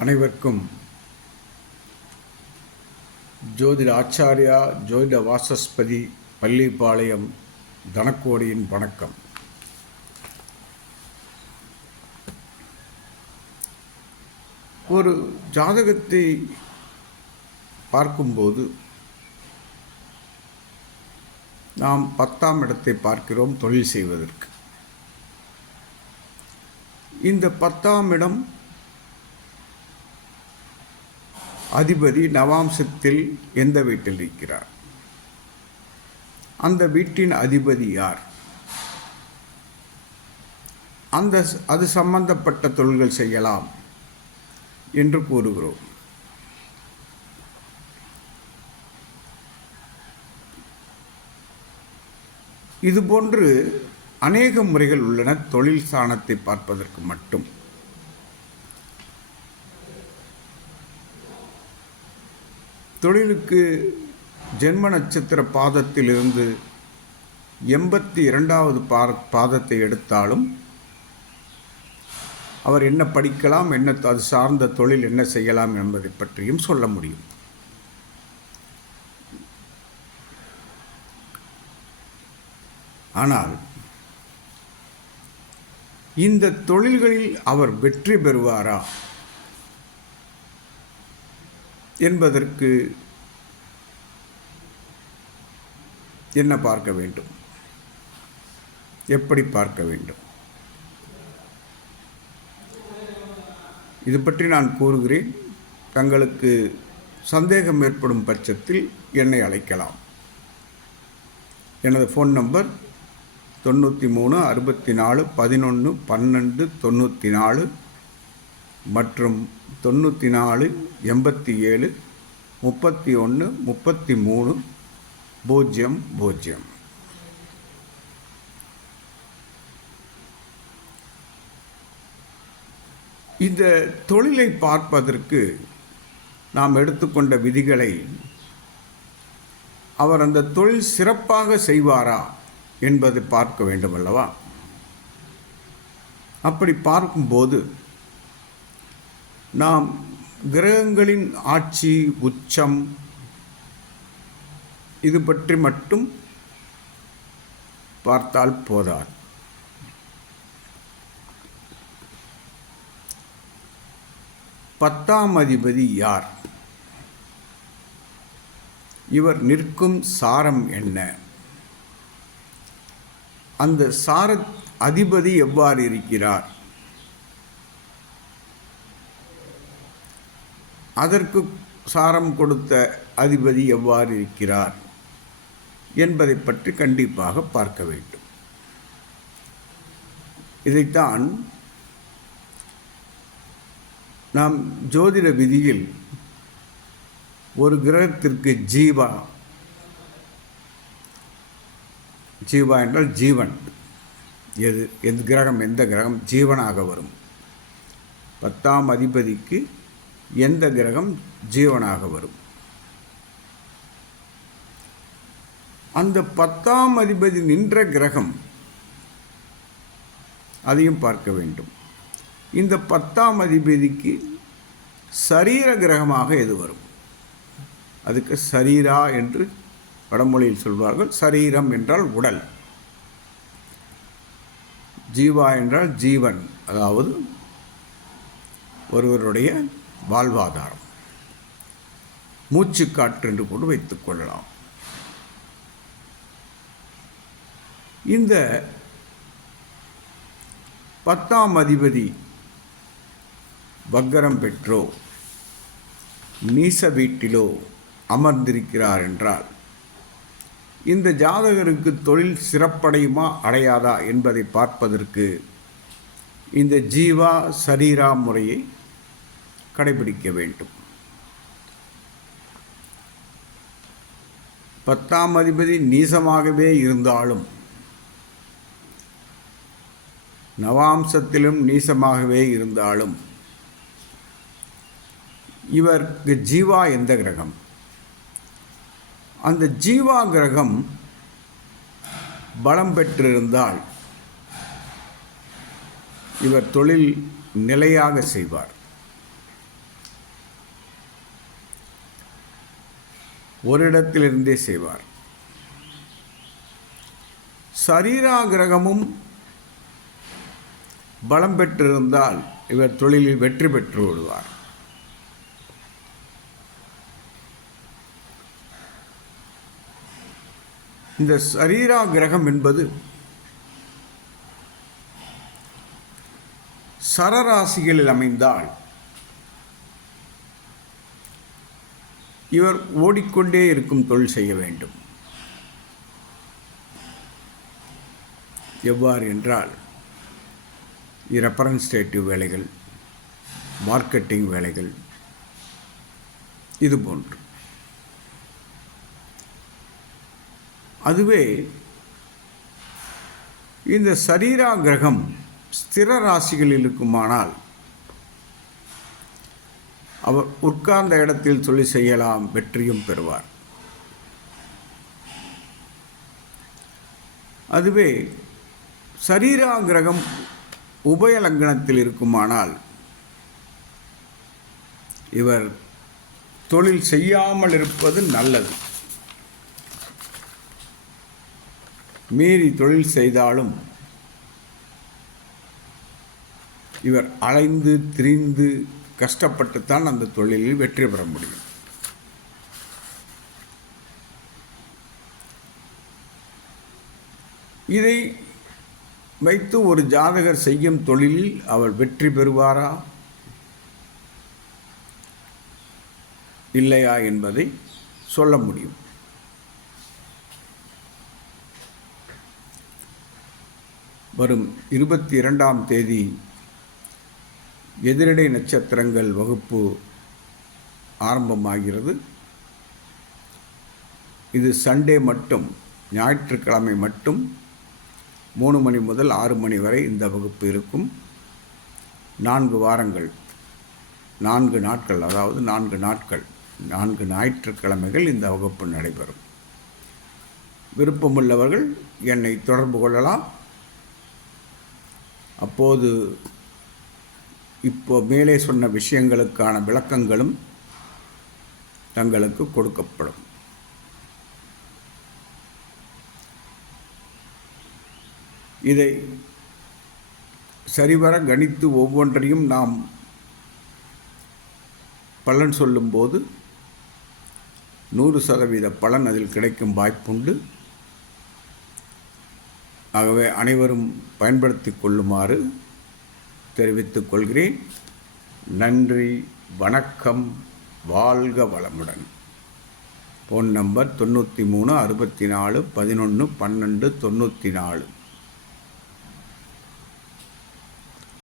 அனைவருக்கும் ஜோதிட ஆச்சாரியா ஜோதிட வாசஸ்பதி பள்ளிப்பாளையம் தனக்கோடியின் வணக்கம். ஒரு ஜாதகத்தை பார்க்கும்போது நாம் 10ஆம் இடத்தை பார்க்கிறோம் தொழில் செய்வதற்கு. இந்த 10ஆம் இடம் அதிபதி நவாம்சத்தில் எந்த வீட்டில் இருக்கிறார்? அந்த வீட்டின் அதிபதி யார்? அது சம்பந்தப்பட்ட தொழில்கள் செய்யலாம் என்று கூறுகிறோம். இதுபோன்று அநேக முறைகள் உள்ளன தொழில் ஸ்தானத்தை பார்ப்பதற்கு மட்டும். தொழிலுக்கு ஜென்ம நட்சத்திர பாதத்திலிருந்து 82வது பாதத்தை எடுத்தாலும் அவர் என்ன படிக்கலாம், என்ன அது சார்ந்த தொழில் என்ன செய்யலாம் என்பதை பற்றியும் சொல்ல முடியும். ஆனால் இந்த தொழில்களில் அவர் வெற்றி பெறுவாரா என்பதற்கு என்ன பார்க்க வேண்டும், எப்படி பார்க்க வேண்டும், இது பற்றி நான் கூறுகிறேன். தங்களுக்கு சந்தேகம் ஏற்படும் பட்சத்தில் என்னை அழைக்கலாம். எனது ஃபோன் நம்பர் 93 64 11 12 94 மற்றும் 94 87 31 33 00. இந்த தொழிலை பார்ப்பதற்கு நாம் எடுத்துக்கொண்ட விதிகளை அவர் அந்த தொழில் சிறப்பாக செய்வாரா என்பதை பார்க்க வேண்டும் அல்லவா? அப்படி பார்க்கும்போது நாம் கிரகங்களின் ஆட்சி, உச்சம் இது பற்றி மட்டும் பார்த்தால் போதாது. பத்தாம் அதிபதி யார்? இவர் நிற்கும் சாரம் என்ன? அந்த சார அதிபதி எவ்வாறு இருக்கிறார்? அதற்கு சாரம் கொடுத்த அதிபதி எவ்வாறு இருக்கிறார் என்பதை பற்றி கண்டிப்பாக பார்க்க வேண்டும். இதைத்தான் நாம் ஜோதிட விதியில் ஒரு கிரகத்திற்கு ஜீவா என்றால் ஜீவன், எந்த கிரகம் ஜீவனாக வரும். 10ஆம் அதிபதிக்கு எந்த கிரகம் ஜீவனாக வரும்? அந்த 10ஆம் அதிபதி நின்ற கிரகம், அதையும் பார்க்க வேண்டும். இந்த 10ஆம் அதிபதிக்கு சரீர கிரகமாக எது வரும்? அதுக்கு சரீரா என்று வடமொழியில் சொல்வார்கள். சரீரம் என்றால் உடல், ஜீவா என்றால் ஜீவன், அதாவது ஒருவருடைய வாழ்வாதாரம், மூச்சுக்காற்று என்று கூட வைத்துக் கொள்ளலாம். இந்த 10ஆம் அதிபதி வக்கரம் பெற்றோ நீச வீட்டிலோ அமர்ந்திருக்கிறார் என்றால் இந்த ஜாதகருக்கு தொழில் சிறப்படையுமா அடையாதா என்பதை பார்ப்பதற்கு இந்த ஜீவா சரீரா முறையை கடைபிடிக்க வேண்டும். 10ஆம் அதிபதி நீசமாகவே இருந்தாலும், நவாம்சத்திலும் நீசமாகவே இருந்தாலும், இவருக்கு ஜீவா எந்த கிரகம்? அந்த ஜீவா கிரகம் பலம் பெற்றிருந்தால் இவர் தொழில் நிலையாக செய்வார். ஒரு இடத்திலிருந்தே செய்வார். சரீரா கிரகமும் பலம் பெற்றிருந்தால் இவர் தொழிலில் வெற்றி பெற்று விடுவார். இந்த சரீரா கிரகம் என்பது சரராசிகளில் அமைந்தால் இவர் ஓடிக்கொண்டே இருக்கும் தொழில் செய்ய வேண்டும். எவ்வாறு என்றால், ரெப்ரசன்டேட்டிவ் வேலைகள், மார்க்கெட்டிங் வேலைகள், இது போன்று. அதுவே இந்த சரீரா கிரகம் ஸ்திர ராசிகளில் இருக்குமானால் அவர் உட்கார்ந்த இடத்தில் தொழில் செய்யலாம், வெற்றியும் பெறுவார். அதுவே சரீரா கிரகம் உபயலங்கணத்தில் இருக்குமானால் இவர் தொழில் செய்யாமல் இருப்பது நல்லது. மீறி தொழில் செய்தாலும் இவர் அலைந்து திரிந்து கஷ்டப்பட்டுத்தான் அந்த தொழிலில் வெற்றி பெற முடியும். இதை வைத்து ஒரு ஜாதகர் செய்யும் தொழிலில் அவர் வெற்றி பெறுவாரா இல்லையா என்பதை சொல்ல முடியும். வரும் 22ஆம் தேதி எதிரடை நட்சத்திரங்கள் வகுப்பு ஆரம்பமாகிறது. இது சண்டே மட்டும், ஞாயிற்றுக்கிழமை மட்டும் 3 மணி முதல் 6 மணி வரை இந்த வகுப்பு இருக்கும். 4 வாரங்கள், 4 நாட்கள், அதாவது 4 நாட்கள், 4 ஞாயிற்றுக்கிழமைகள் இந்த வகுப்பு நடைபெறும். விருப்பமுள்ளவர்கள் என்னை தொடர்பு கொள்ளலாம். அப்போது இப்போ மேலே சொன்ன விஷயங்களுக்கான விளக்கங்களும் தங்களுக்கு கொடுக்கப்படும். இதை சரிவர கணித்து ஒவ்வொன்றையும் நாம் பலன் சொல்லும்போது 100% பலன் அதில் கிடைக்கும் வாய்ப்புண்டு. ஆகவே அனைவரும் பயன்படுத்தி கொள்ளுமாறு தெரிவித்துக் கொள்கிறேன். நன்றி, வணக்கம், வாழ்க வளமுடன். Phone number 93 64 11 12 94.